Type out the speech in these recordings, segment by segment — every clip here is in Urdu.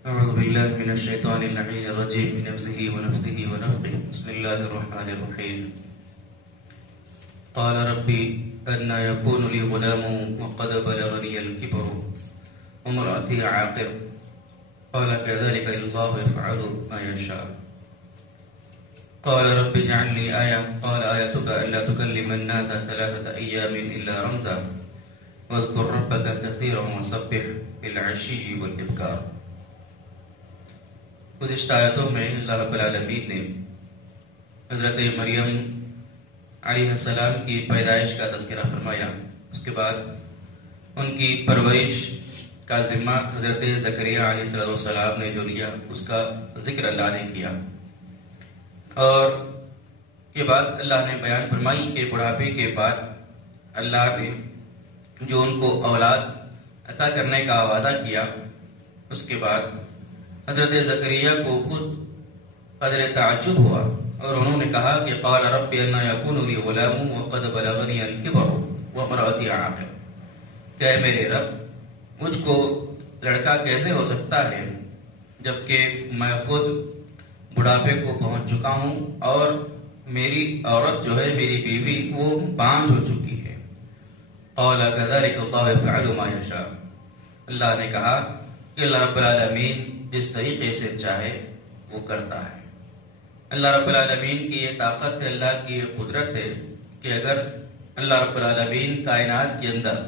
أعوذ بالله من الشيطان اللعين الرجيم من نفسه ونفثه ونفثه بسم الله الرحمن الرحيم قال ربي أنى يكون لي غلام وقد بلغني الكبر وامرأتي عاقر قال كذلك الله يفعل ما يشاء قال رب اجعل لي آية قال آيتك ألا تكلم الناس 3 أيام إلا رمزا واذكر ربك كثيرا وسبح بالعشي والإبكار. گزشتہ آیتوں میں اللہ رب العالمین نے حضرت مریم علیہ السلام کی پیدائش کا تذکرہ فرمایا. اس کے بعد ان کی پرورش کا ذمہ حضرت زکریا علیہ السلام نے جو لیا اس کا ذکر اللہ نے کیا. اور یہ بات اللہ نے بیان فرمائی کہ بڑھاپے کے بعد اللہ نے جو ان کو اولاد عطا کرنے کا وعدہ کیا اس کے بعد حضرت زکریا کو خود قدر تعجب ہوا اور انہوں نے کہا کہ قال رب انا یکون لی غلام وقد بلغنی الکبر وامرأتی عاقر، کہ اے میرے رب مجھ کو لڑکا کیسے ہو سکتا ہے جبکہ میں خود بڑھاپے کو پہنچ چکا ہوں اور میری عورت جو ہے میری بیوی وہ بانجھ ہو چکی ہے. قال كذلك الله يفعل ما يشاء، اللہ نے کہا کہ اللہ رب العالمین جس طریقے سے چاہے وہ کرتا ہے. اللہ رب العالمین کی یہ طاقت ہے، اللہ کی یہ قدرت ہے کہ اگر اللہ رب العالمین کائنات کے اندر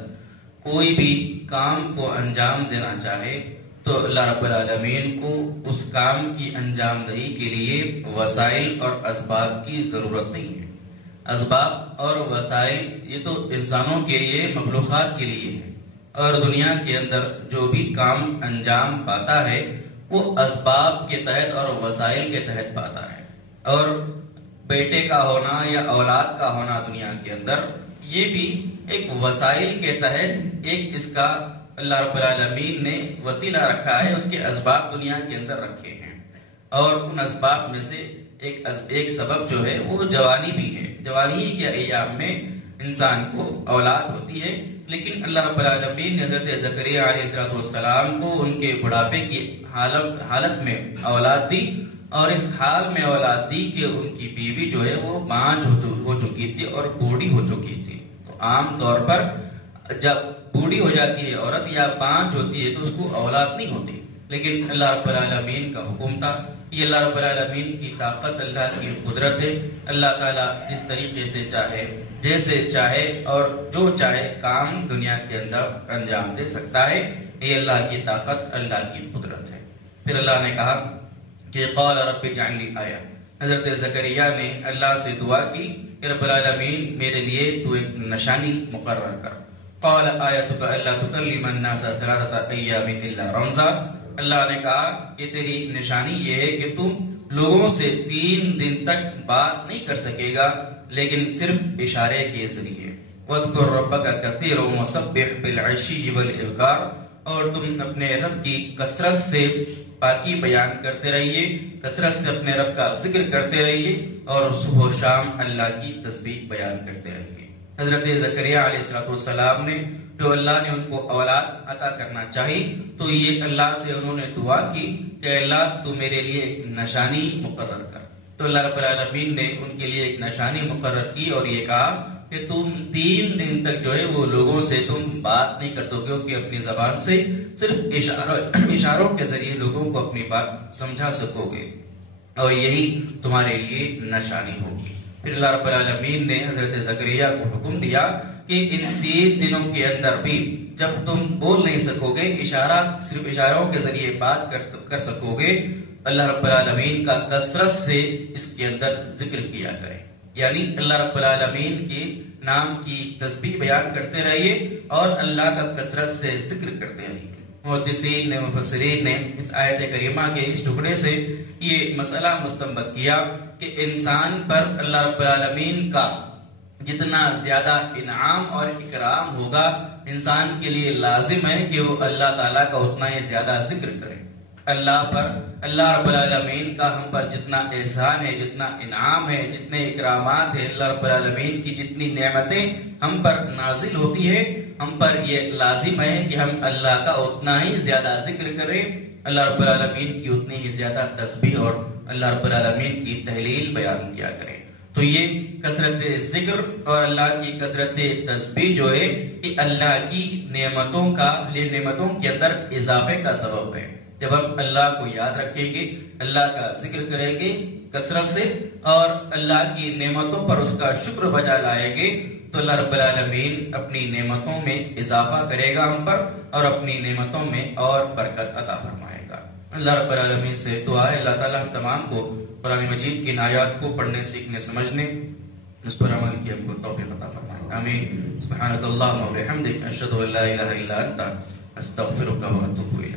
کوئی بھی کام کو انجام دینا چاہے تو اللہ رب العالمین کو اس کام کی انجام دہی کے لیے وسائل اور اسباب کی ضرورت نہیں ہے. اسباب اور وسائل یہ تو انسانوں کے لیے، مخلوقات کے لیے ہے، اور دنیا کے اندر جو بھی کام انجام پاتا ہے وہ اسباب کے تحت اور وسائل کے تحت پاتا ہے. اور بیٹے کا ہونا یا اولاد کا ہونا دنیا کے اندر یہ بھی ایک وسائل کے تحت ایک اس کا اللہ رب العالمین نے وسیلہ رکھا ہے، اس کے اسباب دنیا کے اندر رکھے ہیں. اور ان اسباب میں سے ایک سبب جو ہے وہ جوانی بھی ہے. جوانی کے ایام میں انسان کو اولاد ہوتی ہے، لیکن اللہ رب العالمین نے حضرت زکریا علیہ السلام کو ان کے بڑھاپے کی حالت میں اولاد دی، اور اس حال میں اولاد دی کہ ان کی بیوی جو ہے وہ بانجھ ہو چکی تھی اور بوڑھی ہو چکی تھی. تو عام طور پر جب بوڑھی ہو جاتی ہے عورت یا بانجھ ہوتی ہے تو اس کو اولاد نہیں ہوتی، لیکن اللہ رب العالمین کا حکم تھا. یہ اللہ رب العالمین کی طاقت، اللہ کی قدرت ہے. اللہ تعالیٰ جس طریقے سے چاہے، جیسے چاہے اور جو چاہے کام دنیا کے اندر انجام دے سکتا ہے. یہ اللہ کی طاقت، اللہ کی قدرت ہے. پھر اللہ نے کہا کہ قال رب اجعل لی آیہ، حضرت زکریا نے اللہ سے دعا کی کہ رب العالمین میرے لیے تو ایک نشانی مقرر کر. قال آیتک الا تکلم الناس 3 ایام الا رمزا، اللہ نے کہا کہ تیری نشانی یہ ہے کہ تم لوگوں سے 3 دن تک بات نہیں کر سکے گا لیکن صرف اشارے کے ذریعے. وَاذْكُرْ رَبَّكَ كَثِيرًا وَسَبِّحْ بِالْعَشِيِّ وَالْإِبْكَارِ، اور تم اپنے رب کی کثرت سے پاکی بیان کرتے رہیے، کثرت سے اپنے رب کا ذکر کرتے رہیے اور صبح و شام اللہ کی تسبیح بیان کرتے رہیے. حضرت زکریا علیہ السلام نے جو اللہ نے ان کو اولاد عطا کرنا چاہی تو یہ اللہ سے انہوں نے دعا کی کہ اللہ تو میرے لیے ایک نشانی مقرر کر. تو اللہ رب العالمین نے ان کے لیے ایک نشانی مقرر کی اور یہ کہا کہ تم 3 دن تک جو ہے وہ لوگوں سے تم بات نہیں کر سکو کہ اپنی زبان سے صرف اشاروں کے ذریعے لوگوں کو اپنی بات سمجھا سکو گے، اور یہی تمہارے لیے نشانی ہوگی. پھر اللہ رب العالمین نے حضرت زکریا کو حکم دیا کہ ان 3 دنوں کے اندر بھی جب تم بول نہیں سکو گے، صرف اشاروں کے ذریعے بات کر سکو گے، اللہ رب العالمین کا کثرت سے اس کے اندر ذکر کیا کرے. یعنی اللہ رب العالمین کے نام کی تسبیح بیان کرتے رہیے اور اللہ کا کثرت سے ذکر کرتے رہیے. محدثین نے، مفسرین نے اس آیت کریمہ کے اس ٹکڑے سے یہ مسئلہ مستنبط کیا کہ انسان پر اللہ رب العالمین کا جتنا زیادہ انعام اور اکرام ہوگا انسان کے لیے لازم ہے کہ وہ اللہ تعالیٰ کا اتنا ہی زیادہ ذکر کرے. اللہ پر، اللہ رب العالمین کا ہم پر جتنا احسان ہے، جتنا انعام ہے، جتنے اکرامات ہیں، اللہ رب العالمین کی جتنی نعمتیں ہم پر نازل ہوتی ہے، ہم پر یہ لازم ہے کہ ہم اللہ کا اتنا ہی زیادہ ذکر کریں، اللہ رب العالمین کی اتنی ہی زیادہ تسبیح اور اللہ رب العالمین کی تحلیل بیان کیا کریں. تو یہ کثرت ذکر اور اللہ کی کثرت تسبیح جو ہے یہ اللہ کی نعمتوں کے اندر اضافے کا سبب ہے. جب ہم اللہ کو یاد رکھیں گے، اللہ کا ذکر کریں گے کثرت سے اور اللہ کی نعمتوں پر اس کا شکر بجا لائیں گے تو اللہ رب العالمین اپنی نعمتوں میں اضافہ کرے گا ہم پر اور اپنی نعمتوں میں اور برکت عطا فرمائے گا. اللہ رب العالمین سے دعا ہے اللہ تعالیٰ ہم تمام کو قرآن مجید کی ان آیات کو پڑھنے، سیکھنے، سمجھنے، اس پر عمل کی ہم کو توفیق عطا فرمائے. آمین. سبحانک اللہم و بحمدک، اشہد ان لا الہ الا انت، استغفرک و اتوب الیک.